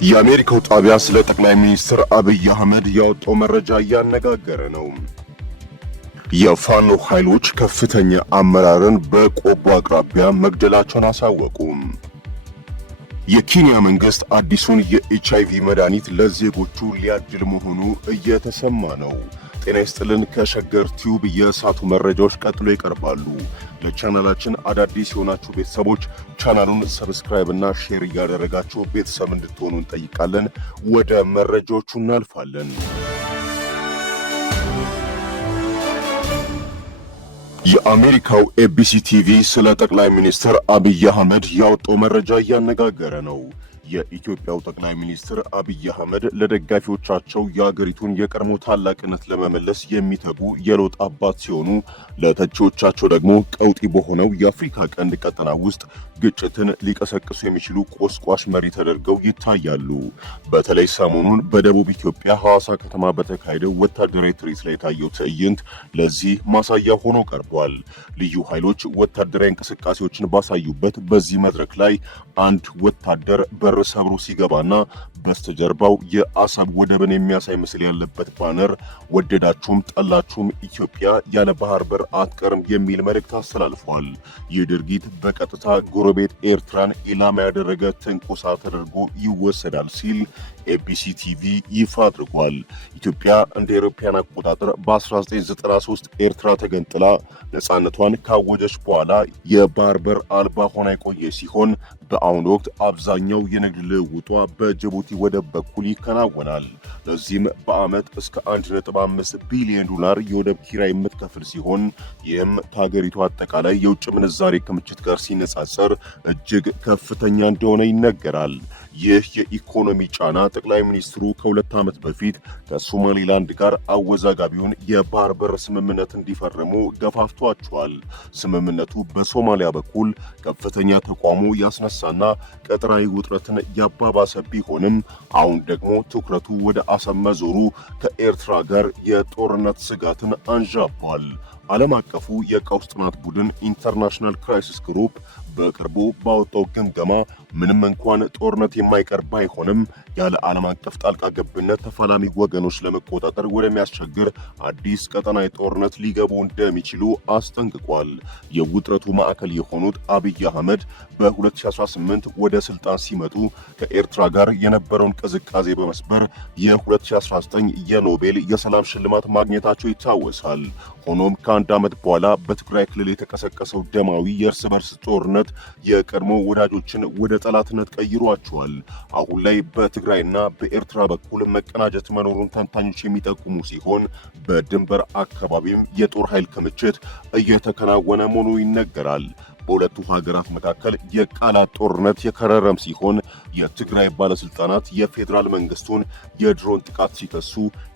የአሜሪካው ጣቢያ ስለ ጠቅላይ ሚኒስትር አብይ አህመድ ያወጣው መረጃ እያነጋገረ ነው። የፋኖ ኃይሎች ከፍተኛ አመራርን በቆቦ አቅራቢያ መግደላቸውን አሳወቁ። የኬንያ መንግስት አዲሱን የኤችአይቪ መድኃኒት ለዜጎቹ ሊያድል መሆኑ እየተሰማ ነው። ጤና ይስጥልን። ከሸገር ቲዩብ የሰዓቱ መረጃዎች ቀጥሎ ይቀርባሉ። ለቻናላችን አዳዲስ የሆናችሁ ቤተሰቦች ቻናሉን ሰብስክራይብ እና ሼር እያደረጋችሁ ቤተሰብ እንድትሆኑ እንጠይቃለን። ወደ መረጃዎቹ እናልፋለን። የአሜሪካው ኤቢሲ ቲቪ ስለ ጠቅላይ ሚኒስትር አብይ አህመድ ያወጣው መረጃ እያነጋገረ ነው። የኢትዮጵያው ጠቅላይ ሚኒስትር አብይ አህመድ ለደጋፊዎቻቸው የአገሪቱን የቀድሞ ታላቅነት ለመመለስ የሚተጉ የለውጥ አባት ሲሆኑ ለተቺዎቻቸው ደግሞ ቀውጢ በሆነው የአፍሪካ ቀንድ ቀጠና ውስጥ ግጭትን ሊቀሰቅሱ የሚችሉ ቆስቋሽ መሪ ተደርገው ይታያሉ። በተለይ ሰሞኑን በደቡብ ኢትዮጵያ ሐዋሳ ከተማ በተካሄደው ወታደራዊ ትርኢት ላይ የታየው ትዕይንት ለዚህ ማሳያ ሆኖ ቀርቧል። ልዩ ኃይሎች ወታደራዊ እንቅስቃሴዎችን ባሳዩበት በዚህ መድረክ ላይ አንድ ወታደር በር ሰብሮ ሲገባና በስተጀርባው የአሰብ ወደብን የሚያሳይ ምስል ያለበት ባነር ወደዳችሁም ጠላችሁም ኢትዮጵያ ያለ ባህር በር አትቀርም የሚል መልእክት አስተላልፏል። ይህ ድርጊት በቀጥታ ጎረቤት ኤርትራን ኢላማ ያደረገ ትንኮሳ ተደርጎ ይወሰዳል ሲል ኤቢሲ ቲቪ ይፋ አድርጓል። ኢትዮጵያ እንደ አውሮፓውያን አቆጣጠር በ1993 ኤርትራ ተገንጥላ ነፃነቷን ካወጀች በኋላ የባህር በር አልባ ሆና የቆየ ሲሆን በአሁኑ ወቅት አብዛኛው የንግድ ልውውጧ በጅቡቲ ወደብ በኩል ይከናወናል። ለዚህም በዓመት እስከ 1.5 ቢሊዮን ዶላር የወደብ ኪራይ የምትከፍል ሲሆን ይህም ከሀገሪቱ አጠቃላይ የውጭ ምንዛሬ ክምችት ጋር ሲነጻጸር እጅግ ከፍተኛ እንደሆነ ይነገራል። ይህ የኢኮኖሚ ጫና ጠቅላይ ሚኒስትሩ ከ2 ዓመት በፊት ከሶማሌላንድ ጋር አወዛጋቢውን የባህር በር ስምምነት እንዲፈርሙ ገፋፍቷቸዋል። ስምምነቱ በሶማሊያ በኩል ከፍተኛ ተቃውሞ ያስነሳና ቀጠናዊ ውጥረትን ያባባሰ ቢሆንም አሁን ደግሞ ትኩረቱ ወደ አሰብ መዞሩ ከኤርትራ ጋር የጦርነት ስጋትን አንዣቧል። ዓለም አቀፉ የቀውስ ጥናት ቡድን ኢንተርናሽናል ክራይሲስ ግሩፕ በቅርቡ ባወጣው ግምገማ ምንም እንኳን ጦርነት የማይቀር ባይሆንም ያለ ዓለም አቀፍ ጣልቃ ገብነት ተፋላሚ ወገኖች ለመቆጣጠር ወደሚያስቸግር አዲስ ቀጠናዊ ጦርነት ሊገቡ እንደሚችሉ አስጠንቅቋል። የውጥረቱ ማዕከል የሆኑት አብይ አህመድ በ2018 ወደ ስልጣን ሲመጡ ከኤርትራ ጋር የነበረውን ቅዝቃዜ በመስበር የ2019 የኖቤል የሰላም ሽልማት ማግኘታቸው ይታወሳል። ሆኖም ከአንድ ዓመት በኋላ በትግራይ ክልል የተቀሰቀሰው ደማዊ የእርስ በርስ ጦርነት የቀድሞ ወዳጆችን ወደ ጠላትነት ቀይሯቸዋል። አሁን ላይ በትግራይና በኤርትራ በኩል መቀናጀት መኖሩን ተንታኞች የሚጠቁሙ ሲሆን በድንበር አካባቢም የጦር ኃይል ክምችት እየተከናወነ መሆኑ ይነገራል። በሁለቱ ሀገራት መካከል የቃላት ጦርነት የከረረም ሲሆን የትግራይ ባለስልጣናት የፌዴራል መንግስቱን የድሮን ጥቃት ሲከሱ፣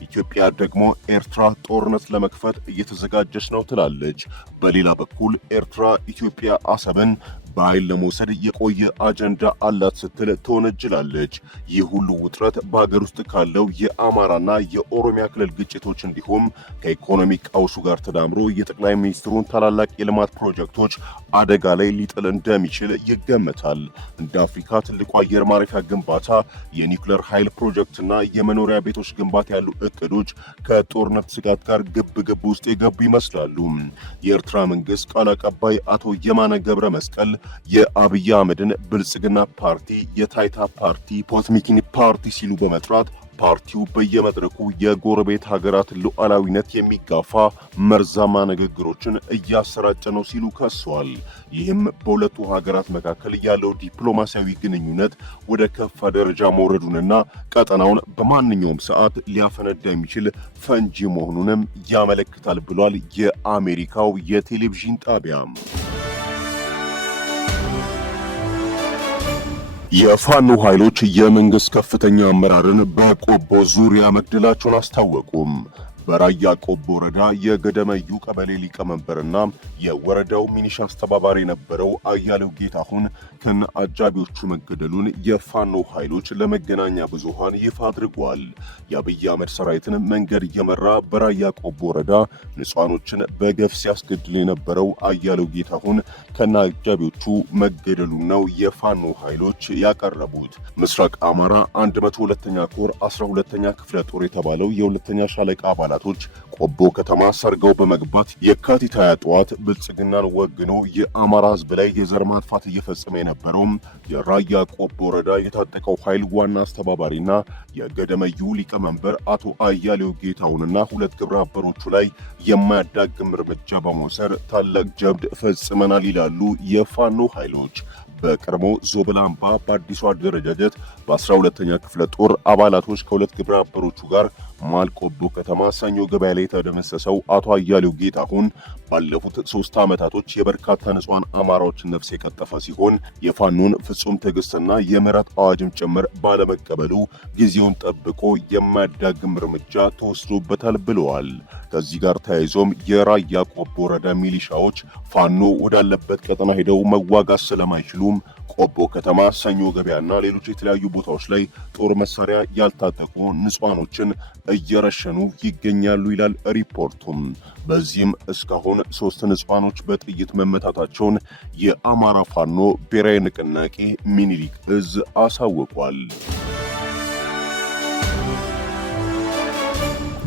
ኢትዮጵያ ደግሞ ኤርትራ ጦርነት ለመክፈት እየተዘጋጀች ነው ትላለች። በሌላ በኩል ኤርትራ ኢትዮጵያ አሰብን በኃይል ለመውሰድ የቆየ አጀንዳ አላት ስትል ትወነጅላለች። ይህ ሁሉ ውጥረት በሀገር ውስጥ ካለው የአማራና የኦሮሚያ ክልል ግጭቶች እንዲሁም ከኢኮኖሚ ቀውሱ ጋር ተዳምሮ የጠቅላይ ሚኒስትሩን ታላላቅ የልማት ፕሮጀክቶች አደጋ ላይ ሊጥል እንደሚችል ይገመታል። እንደ አፍሪካ ትልቁ አየር ማረፊያ ግንባታ፣ የኒውክሌር ኃይል ፕሮጀክትና የመኖሪያ ቤቶች ግንባታ ያሉ እቅዶች ከጦርነት ስጋት ጋር ግብ ውስጥ የገቡ ይመስላሉ። የኤርትራ መንግስት ቃል አቀባይ አቶ የማነ ገብረ መስቀል የአብይ አህመድን ብልጽግና ፓርቲ የታይታ ፓርቲ ፖትሚኪን ፓርቲ ሲሉ በመጥራት ፓርቲው በየመድረኩ የጎረቤት ሀገራት ሉዓላዊነት የሚጋፋ መርዛማ ንግግሮችን እያሰራጨ ነው ሲሉ ከሰዋል። ይህም በሁለቱ ሀገራት መካከል ያለው ዲፕሎማሲያዊ ግንኙነት ወደ ከፋ ደረጃ መውረዱንና ቀጠናውን በማንኛውም ሰዓት ሊያፈነዳ የሚችል ፈንጂ መሆኑንም ያመለክታል ብሏል የአሜሪካው የቴሌቪዥን ጣቢያ። የፋኖ ኃይሎች የመንግስት ከፍተኛ አመራርን በቆቦ ዙሪያ መግደላቸውን አስታወቁም። በራያ ቆቦ ወረዳ የገደመዩ ቀበሌ ሊቀመንበርና የወረዳው ሚኒሻ አስተባባሪ የነበረው አያሌው ጌታሁን ከነ አጃቢዎቹ መገደሉን የፋኖ ኃይሎች ለመገናኛ ብዙሃን ይፋ አድርጓል። የአብይ አህመድ ሰራዊትን መንገድ እየመራ በራያ ቆቦ ወረዳ ንጹሃኖችን በገፍ ሲያስገድል የነበረው አያሌው ጌታሁን ከነ አጃቢዎቹ መገደሉን ነው የፋኖ ኃይሎች ያቀረቡት። ምስራቅ አማራ 102ኛ ኮር 12ኛ ክፍለ ጦር የተባለው የሁለተኛ ሻለቃ አባላቶች ቆቦ ከተማ ሰርገው በመግባት የካቲት 20 ጠዋት ብልጽግናን ወግኖ የአማራ ሕዝብ ላይ የዘር ማጥፋት እየፈጸመ የነበረው የራያ ቆቦ ወረዳ የታጠቀው ኃይል ዋና አስተባባሪና የገደመዩ ሊቀመንበር አቶ አያሌው ጌታሁንና ሁለት ግብረ አበሮቹ ላይ የማያዳግም እርምጃ በመውሰድ ታላቅ ጀብድ ፈጽመናል ይላሉ የፋኖ ኃይሎች። በቀድሞ ዞብል አምባ በአዲሱ አደረጃጀት በ12ኛ ክፍለ ጦር አባላቶች ከሁለት ግብረ አበሮቹ ጋር መሃል ቆቦ ከተማ ሰኞ ገበያ ላይ የተደመሰሰው አቶ አያሌው ጌታሁን ባለፉት 3 ዓመታቶች የበርካታ ንጹሃን አማራዎችን ነፍስ የቀጠፈ ሲሆን የፋኖን ፍጹም ትዕግስትና የምህረት አዋጅም ጭምር ባለመቀበሉ ጊዜውን ጠብቆ የማያዳግም እርምጃ ተወስዶበታል ብለዋል። ከዚህ ጋር ተያይዞም የራያ ቆቦ ወረዳ ሚሊሻዎች ፋኖ ወዳለበት ቀጠና ሄደው መዋጋት ስለማይችሉም ቆቦ ከተማ ሰኞ ገበያና ሌሎች የተለያዩ ቦታዎች ላይ ጦር መሳሪያ ያልታጠቁ ንጹሃኖችን እየረሸኑ ይገኛሉ ይላል ሪፖርቱም። በዚህም እስካሁን 3 ንጹሃኖች በጥይት መመታታቸውን የአማራ ፋኖ ብሔራዊ ንቅናቄ ሚኒሊክ እዝ አሳውቋል።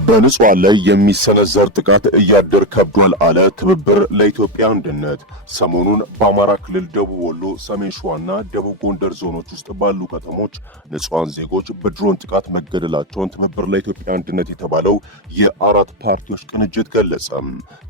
በንጹሃን ላይ የሚሰነዘር ጥቃት እያደር ከብዷል አለ ትብብር ለኢትዮጵያ አንድነት። ሰሞኑን በአማራ ክልል ደቡብ ወሎ፣ ሰሜን ሸዋና ደቡብ ጎንደር ዞኖች ውስጥ ባሉ ከተሞች ንጹሃን ዜጎች በድሮን ጥቃት መገደላቸውን ትብብር ለኢትዮጵያ አንድነት የተባለው የ4 ፓርቲዎች ቅንጅት ገለጸ።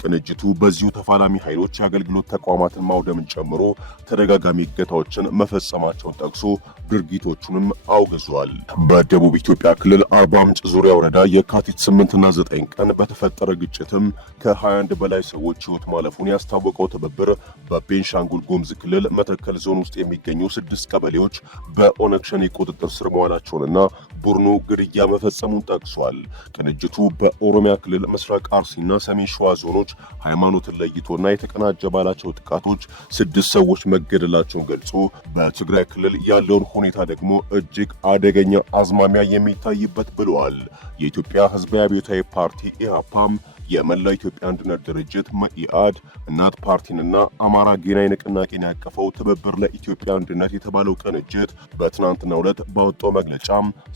ቅንጅቱ በዚሁ ተፋላሚ ኃይሎች የአገልግሎት ተቋማትን ማውደምን ጨምሮ ተደጋጋሚ እገታዎችን መፈጸማቸውን ጠቅሶ ድርጊቶቹንም አውግዟል። በደቡብ ኢትዮጵያ ክልል አርባ ምንጭ ዙሪያ ወረዳ የካቲት 8 እና 9 ቀን በተፈጠረ ግጭትም ከ21 በላይ ሰዎች ሕይወት ማለፉን ያስታወቀው ትብብር በቤንሻንጉል ጉሙዝ ክልል መተከል ዞን ውስጥ የሚገኙ 6 ቀበሌዎች በኦነግ ሸኔ ቁጥጥር ስር መዋላቸውንና ቡድኑ ግድያ መፈጸሙን ጠቅሷል። ቅንጅቱ በኦሮሚያ ክልል ምስራቅ አርሲና ሰሜን ሸዋ ዞኖች ሃይማኖትን ለይቶና የተቀናጀ ባላቸው ጥቃቶች 6 ሰዎች መገደላቸውን ገልጾ በትግራይ ክልል ያለውን ሁኔታ ደግሞ እጅግ አደገኛ አዝማሚያ የሚታይበት ብለዋል። የኢትዮጵያ ሕዝባዊ አብዮታዊ ፓርቲ ኢህአፓም የመላው ኢትዮጵያ አንድነት ድርጅት መኢአድ፣ እናት ፓርቲንና አማራ ጌናዊ ንቅናቄን ያቀፈው ትብብር ለኢትዮጵያ አንድነት የተባለው ቅንጅት በትናንትናው ዕለት ባወጣው መግለጫ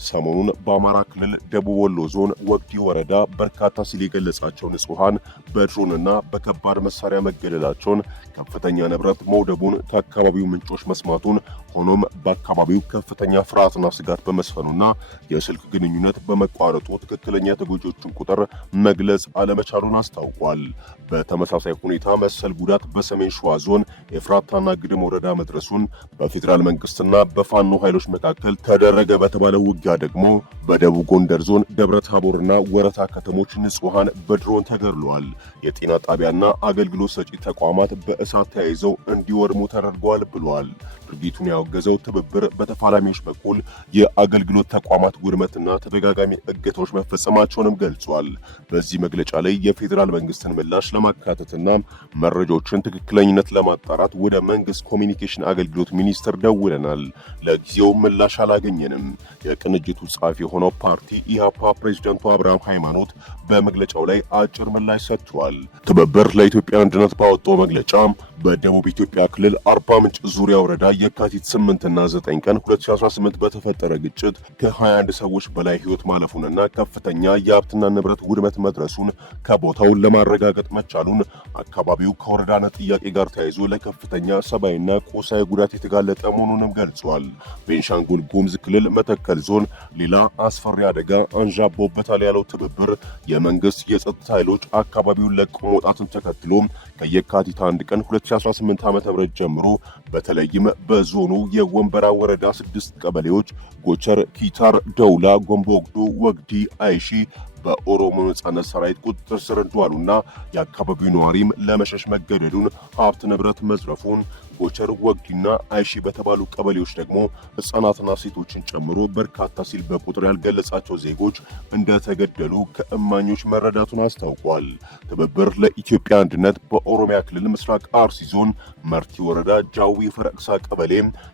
ሰሞኑን በአማራ ክልል ደቡብ ወሎ ዞን ወግዲ ወረዳ በርካታ ሲል የገለጻቸው ንጹሃን በድሮንና በከባድ መሳሪያ መገደላቸውን፣ ከፍተኛ ንብረት መውደቡን ከአካባቢው ምንጮች መስማቱን፣ ሆኖም በአካባቢው ከፍተኛ ፍርሃትና ስጋት በመስፈኑና የስልክ ግንኙነት በመቋረጡ ትክክለኛ ተጎጂዎችን ቁጥር መግለጽ አለመቻሉን አስታውቋል። በተመሳሳይ ሁኔታ መሰል ጉዳት በሰሜን ሸዋ ዞን ኤፍራታና ግድም ወረዳ መድረሱን፣ በፌዴራል መንግስትና በፋኖ ኃይሎች መካከል ተደረገ በተባለው ውጊያ ደግሞ በደቡብ ጎንደር ዞን ደብረ ታቦርና ወረታ ከተሞች ንጹሃን በድሮን ተገድለዋል። የጤና ጣቢያና አገልግሎት ሰጪ ተቋማት በእሳት ተያይዘው እንዲወድሙ ተደርገዋል ብሏል። ድርጊቱን ያወገዘው ትብብር በተፋላሚዎች በኩል የአገልግሎት ተቋማት ውድመትና ተደጋጋሚ እገታዎች መፈጸማቸውንም ገልጿል። በዚህ መግለጫ ላይ የፌዴራል መንግስትን ምላሽ ለማካተትና መረጃዎችን ትክክለኝነት ለማጣራት ወደ መንግስት ኮሚኒኬሽን አገልግሎት ሚኒስቴር ደውለናል። ለጊዜው ምላሽ አላገኘንም። የቅንጅቱ ጸሐፊ የሆነው ፓርቲ ኢህአፓ ፕሬዝዳንቱ አብርሃም ሃይማኖት በመግለጫው ላይ አጭር ምላሽ ሰጥቷል። ትብብር ለኢትዮጵያ አንድነት ባወጣው መግለጫ በደቡብ ኢትዮጵያ ክልል አርባ ምንጭ ዙሪያ ወረዳ የካቲት 8 እና 9 ቀን 2018 በተፈጠረ ግጭት ከ21 ሰዎች በላይ ህይወት ማለፉንና ከፍተኛ የሀብትና ንብረት ውድመት መድረሱን ከቦታው ለማረጋገጥ መቻሉን፣ አካባቢው ከወረዳነት ጥያቄ ጋር ተያይዞ ለከፍተኛ ሰብአዊና ቁሳዊ ጉዳት የተጋለጠ መሆኑንም ገልጿል። ቤንሻንጉል ጉሙዝ ክልል መተከል ዞን ሌላ አስፈሪ አደጋ አንዣቦበታል ያለው ትብብር የመንግስት የጸጥታ ኃይሎች አካባቢውን ለቆ መውጣትን ተከትሎ ከየካቲት 1 ቀን 2018 ዓ.ም ጀምሮ በተለይም በዞኑ የወንበራ ወረዳ 6 ቀበሌዎች ጎቸር፣ ኪታር፣ ደውላ፣ ጎንቦግዶ፣ ወግዲ፣ አይሺ በኦሮሞ ነጻነት ሰራዊት ቁጥጥር ስር እንደዋሉና የአካባቢው ነዋሪም ለመሸሽ መገደዱን፣ ሀብት ንብረት መዝረፉን፣ ቦቸር፣ ወግዲና አይሺ በተባሉ ቀበሌዎች ደግሞ ሕፃናትና ሴቶችን ጨምሮ በርካታ ሲል በቁጥር ያልገለጻቸው ዜጎች እንደተገደሉ ከእማኞች መረዳቱን አስታውቋል። ትብብር ለኢትዮጵያ አንድነት በኦሮሚያ ክልል ምስራቅ አርሲ ዞን መርቲ ወረዳ ጃዊ ፈረቅሳ ቀበሌ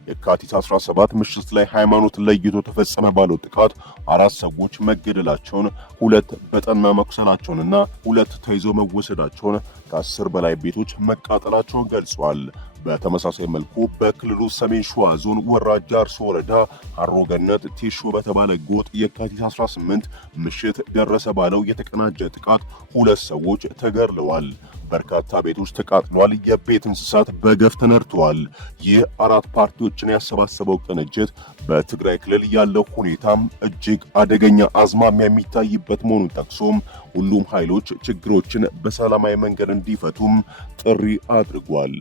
የካቲት 17 ምሽት ላይ ሃይማኖትን ለይቶ ተፈጸመ ባለው ጥቃት 4 ሰዎች መገደላቸውን፣ 2 በጠና መቁሰላቸውንና 2 ተይዘው መወሰዳቸውን ከ10 በላይ ቤቶች መቃጠላቸውን ገልጿል። በተመሳሳይ መልኩ በክልሉ ሰሜን ሸዋ ዞን ወራጃ አርሶ ወረዳ አሮገነት ቴሾ በተባለ ጎጥ የካቲት 18 ምሽት ደረሰ ባለው የተቀናጀ ጥቃት 2 ሰዎች ተገድለዋል። በርካታ ቤቶች ተቃጥሏል። የቤት እንስሳት በገፍ ተነድተዋል። ይህ 4 ፓርቲዎችን ያሰባሰበው ቅንጅት በትግራይ ክልል ያለው ሁኔታም እጅግ አደገኛ አዝማሚያ የሚታይበት መሆኑን ጠቅሶም ሁሉም ኃይሎች ችግሮችን በሰላማዊ መንገድ እንዲፈቱም ጥሪ አድርጓል።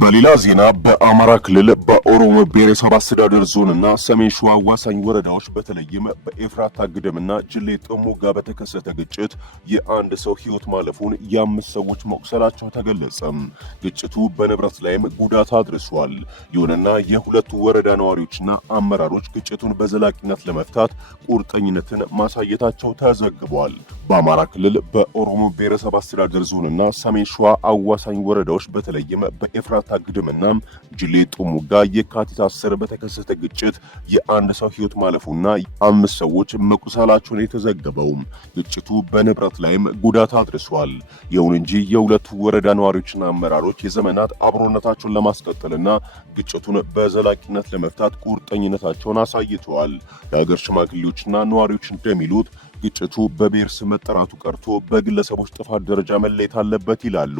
በሌላ ዜና በአማራ ክልል በኦሮሞ ብሔረሰብ አስተዳደር ዞንና ሰሜን ሸዋ አዋሳኝ ወረዳዎች በተለይም በኤፍራታ ግድምና ጅሌ ጥሙጋ በተከሰተ ግጭት የአንድ ሰው ሕይወት ማለፉን የ5 ሰዎች መቁሰላቸው ተገለጸ። ግጭቱ በንብረት ላይም ጉዳት አድርሷል። ይሁንና የሁለቱ ወረዳ ነዋሪዎችና አመራሮች ግጭቱን በዘላቂነት ለመፍታት ቁርጠኝነትን ማሳየታቸው ተዘግቧል። በአማራ ክልል በኦሮሞ ብሔረሰብ አስተዳደር ዞንና ሰሜን ሸዋ አዋሳኝ ወረዳዎች በተለይም በኤፍራታ ግድምና ጅሌ ጥሙጋ የካቲት 10 በተከሰተ ግጭት የአንድ ሰው ሕይወት ማለፉና 5 ሰዎች መቁሰላቸውን የተዘገበው ግጭቱ በንብረት ላይም ጉዳት አድርሷል። ይሁን እንጂ የሁለቱ ወረዳ ነዋሪዎችና አመራሮች የዘመናት አብሮነታቸውን ለማስቀጠልና ግጭቱን በዘላቂነት ለመፍታት ቁርጠኝነታቸውን አሳይተዋል። የሀገር ሽማግሌዎችና ነዋሪዎች እንደሚሉት ግጭቱ በብሔር ስም መጠራቱ ቀርቶ በግለሰቦች ጥፋት ደረጃ መለየት አለበት ይላሉ።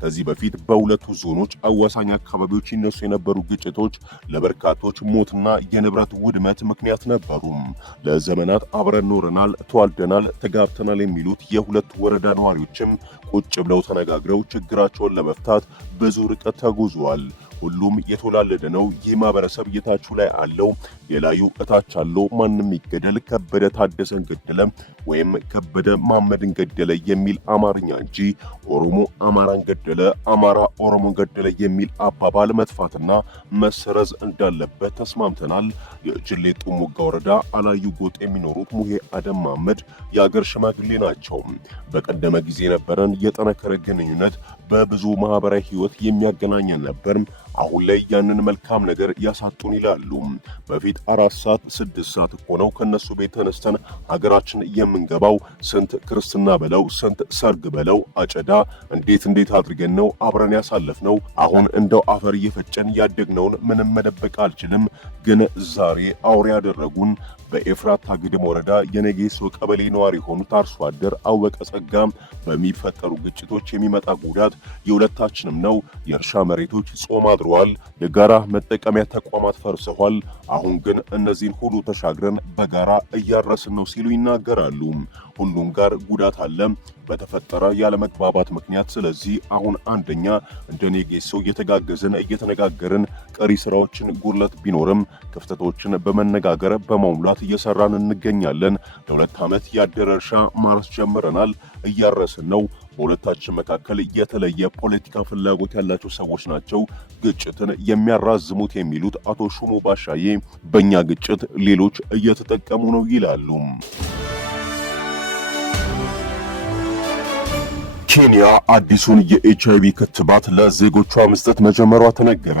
ከዚህ በፊት በሁለቱ ዞኖች አዋሳኝ አካባቢዎች ይነሱ የነበሩ ግጭቶች ለበርካቶች ሞትና የንብረት ውድመት ምክንያት ነበሩ። ለዘመናት አብረን ኖረናል፣ ተዋልደናል፣ ተጋብተናል የሚሉት የሁለቱ ወረዳ ነዋሪዎችም ቁጭ ብለው ተነጋግረው ችግራቸውን ለመፍታት ብዙ ርቀት ተጉዘዋል። ሁሉም የተወላለደ ነው። ይህ ማህበረሰብ የታችሁ ላይ አለው፣ የላዩ እታች አለው። ማንም ይገደል፣ ከበደ ታደሰን ገደለ ወይም ከበደ ማመድን ገደለ የሚል አማርኛ እንጂ ኦሮሞ አማራን ገደለ፣ አማራ ኦሮሞን ገደለ የሚል አባባል መጥፋትና መሰረዝ እንዳለበት ተስማምተናል። የጅሌ ጥሙጋ ወረዳ አላዩ ጎጥ የሚኖሩት ሙሄ አደም ማመድ የአገር ሽማግሌ ናቸው። በቀደመ ጊዜ የነበረን የጠነከረ ግንኙነት በብዙ ማህበራዊ ህይወት የሚያገናኘን ነበር። አሁን ላይ ያንን መልካም ነገር ያሳጡን ይላሉ። በፊት 4 ሰዓት 6 ሰዓት ሆነው ከነሱ ቤት ተነስተን ሀገራችን የምንገባው ስንት ክርስትና በለው ስንት ሰርግ በለው አጨዳ እንዴት አድርገን ነው አብረን ያሳለፍነው። አሁን እንደው አፈር እየፈጨን ያደግነውን ምንም መደበቅ አልችልም። ግን ዛሬ አውሬ ያደረጉን። በኤፍራታ ግድም ወረዳ የነጌሶ ቀበሌ ነዋሪ የሆኑት አርሶ አደር አወቀ ጸጋ በሚፈጠሩ ግጭቶች የሚመጣ ጉዳት የሁለታችንም ነው። የእርሻ መሬቶች ጾም አድረዋል። የጋራ መጠቀሚያ ተቋማት ፈርሰዋል። አሁን ግን እነዚህን ሁሉ ተሻግረን በጋራ እያረስን ነው ሲሉ ይናገራሉ። ሁሉም ጋር ጉዳት አለ በተፈጠረ ያለመግባባት ምክንያት። ስለዚህ አሁን አንደኛ እንደኔ ጌሶ እየተጋገዝን እየተነጋገርን ቀሪ ስራዎችን ጉድለት ቢኖርም ክፍተቶችን በመነጋገር በመሙላት እየሰራን እንገኛለን። ለ2 ዓመት ያደረ እርሻ ማረስ ጀምረናል፣ እያረስን ነው። በሁለታችን መካከል የተለየ ፖለቲካ ፍላጎት ያላቸው ሰዎች ናቸው ግጭትን የሚያራዝሙት የሚሉት አቶ ሹሙ ባሻዬ በእኛ ግጭት ሌሎች እየተጠቀሙ ነው ይላሉ። ኬንያ አዲሱን የኤችአይቪ ክትባት ለዜጎቿ መስጠት መጀመሯ ተነገረ።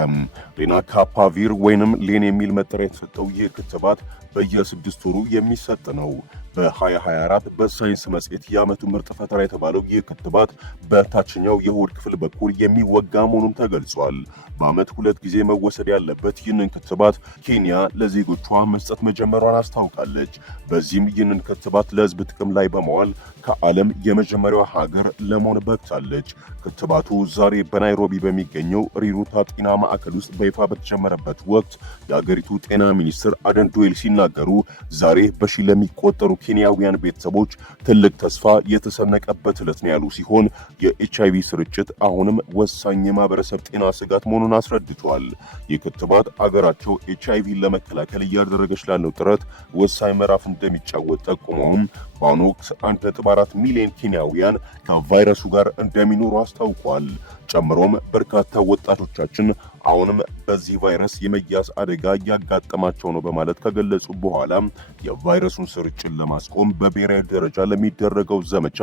ሌናካፓቪር ወይንም ሌን የሚል መጠሪያ የተሰጠው ይህ ክትባት በየ6 ወሩ የሚሰጥ ነው። በ2024 በሳይንስ መጽሔት የዓመቱ ምርጥ ፈጠራ የተባለው ይህ ክትባት በታችኛው የሆድ ክፍል በኩል የሚወጋ መሆኑን ተገልጿል። በዓመት 2 ጊዜ መወሰድ ያለበት ይህንን ክትባት ኬንያ ለዜጎቿ መስጠት መጀመሯን አስታውቃለች። በዚህም ይህንን ክትባት ለሕዝብ ጥቅም ላይ በመዋል ከዓለም የመጀመሪያዋ ሀገር ለመሆን በቅታለች። ክትባቱ ዛሬ በናይሮቢ በሚገኘው ሪሩታ ጤና ማዕከል ውስጥ በይፋ በተጀመረበት ወቅት የአገሪቱ ጤና ሚኒስትር አደን ዱዌል ሲናገሩ ዛሬ በሺ ለሚቆጠሩ ኬንያውያን ቤተሰቦች ትልቅ ተስፋ የተሰነቀበት ዕለት ነው ያሉ ሲሆን የኤችአይቪ ስርጭት አሁንም ወሳኝ የማህበረሰብ ጤና ስጋት መሆኑን አስረድቷል። ይህ ክትባት አገራቸው ኤችአይቪን ለመከላከል እያደረገች ላለው ጥረት ወሳኝ ምዕራፍ እንደሚጫወት ጠቁመውም በአሁኑ ወቅት 1.4 1.4 ሚሊዮን ኬንያውያን ከቫይረሱ ጋር እንደሚኖሩ አስታውቋል። ጨምሮም በርካታ ወጣቶቻችን አሁንም በዚህ ቫይረስ የመያዝ አደጋ እያጋጠማቸው ነው በማለት ከገለጹ በኋላ የቫይረሱን ስርጭት ለማስቆም በብሔራዊ ደረጃ ለሚደረገው ዘመቻ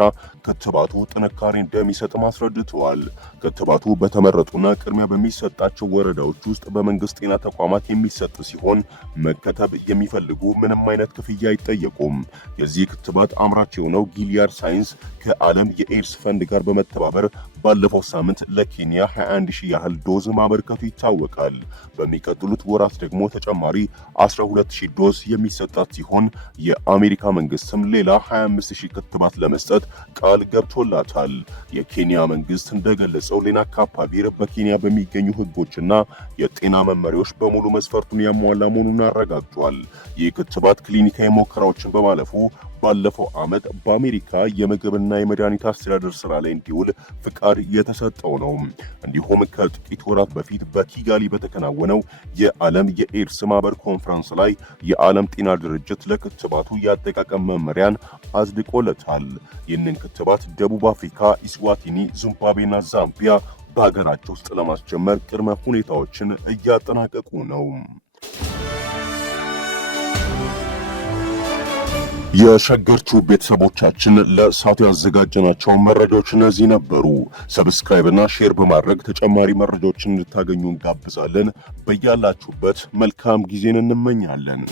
ክትባቱ ጥንካሬ እንደሚሰጥ አስረድተዋል። ክትባቱ በተመረጡና ቅድሚያ በሚሰጣቸው ወረዳዎች ውስጥ በመንግስት ጤና ተቋማት የሚሰጥ ሲሆን መከተብ የሚፈልጉ ምንም አይነት ክፍያ አይጠየቁም። የዚህ ክትባት አምራች የሆነው ጊሊያድ ሳይንስ ከዓለም የኤድስ ፈንድ ጋር በመተባበር ባለፈው ሳምንት ለኬንያ 21000 ያህል ዶዝ ማበርከቱ ይታወቃል። በሚቀጥሉት ወራት ደግሞ ተጨማሪ 12000 ዶዝ የሚሰጣት ሲሆን የአሜሪካ መንግስትም ሌላ 25000 ክትባት ለመስጠት ቃል ገብቶላታል። የኬንያ መንግስት እንደገለጸው ሌናካፓቪር በኬንያ በሚገኙ ህጎችና የጤና መመሪያዎች በሙሉ መስፈርቱን ያሟላ መሆኑን አረጋግጧል። ይህ ክትባት ክሊኒካዊ ሙከራዎችን በማለፉ ባለፈው ዓመት በአሜሪካ የምግብና የመድኃኒት አስተዳደር ስራ ላይ እንዲውል ፍቃድ የተሰጠው ነው። እንዲሁም ከጥቂት ወራት በፊት በኪጋሊ በተከናወነው የዓለም የኤድስ ማህበር ኮንፈረንስ ላይ የዓለም ጤና ድርጅት ለክትባቱ የአጠቃቀም መመሪያን አጽድቆለታል። ይህንን ክትባት ደቡብ አፍሪካ፣ ኢስዋቲኒ፣ ዚምባብዌና ዛምቢያ በሀገራቸው ውስጥ ለማስጀመር ቅድመ ሁኔታዎችን እያጠናቀቁ ነው። የሸገር ቲዩብ ቤተሰቦቻችን ለሰዓቱ ያዘጋጀናቸው መረጃዎች እነዚህ ነበሩ። ሰብስክራይብ እና ሼር በማድረግ ተጨማሪ መረጃዎችን እንድታገኙ እንጋብዛለን። በያላችሁበት መልካም ጊዜን እንመኛለን።